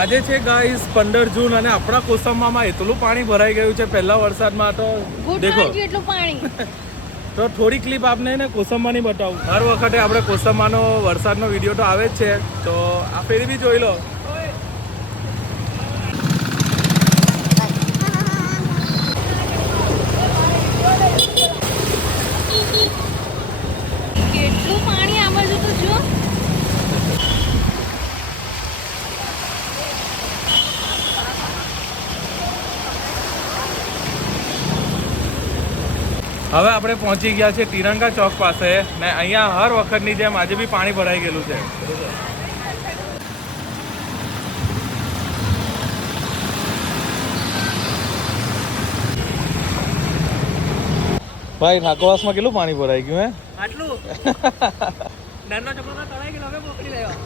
આજે છે ગાઈસ 15 જૂન અને આપણા કોસંબામાં એટલું પાણી ભરાઈ ગયું છે પહેલા વરસાદમાં તો દેખો એટલું પાણી તો થોડી ક્લિપ આપને ને કોસંબાની બતાવું. હર વખતે આપણે કોસંબાનો વરસાદનો વિડીયો તો આવે જ છે, તો આ ફેરી બી જોઈ લો. કેટલું પાણી આ બાજુ તો જો. હવે આપણે પહોંચી ગયા છે તિરંગા ચોક પાસે ને અહીંયા હર વખતની જેમ આજે બી પાણી ભરાઈ ગયેલું છે. ભાઈ નાકોવાસમાં કેટલું પાણી ભરાઈ ગયું હે? આટલું નાનો છોકરો તળાઈ ગયેલો હવે મોકલી લેવા.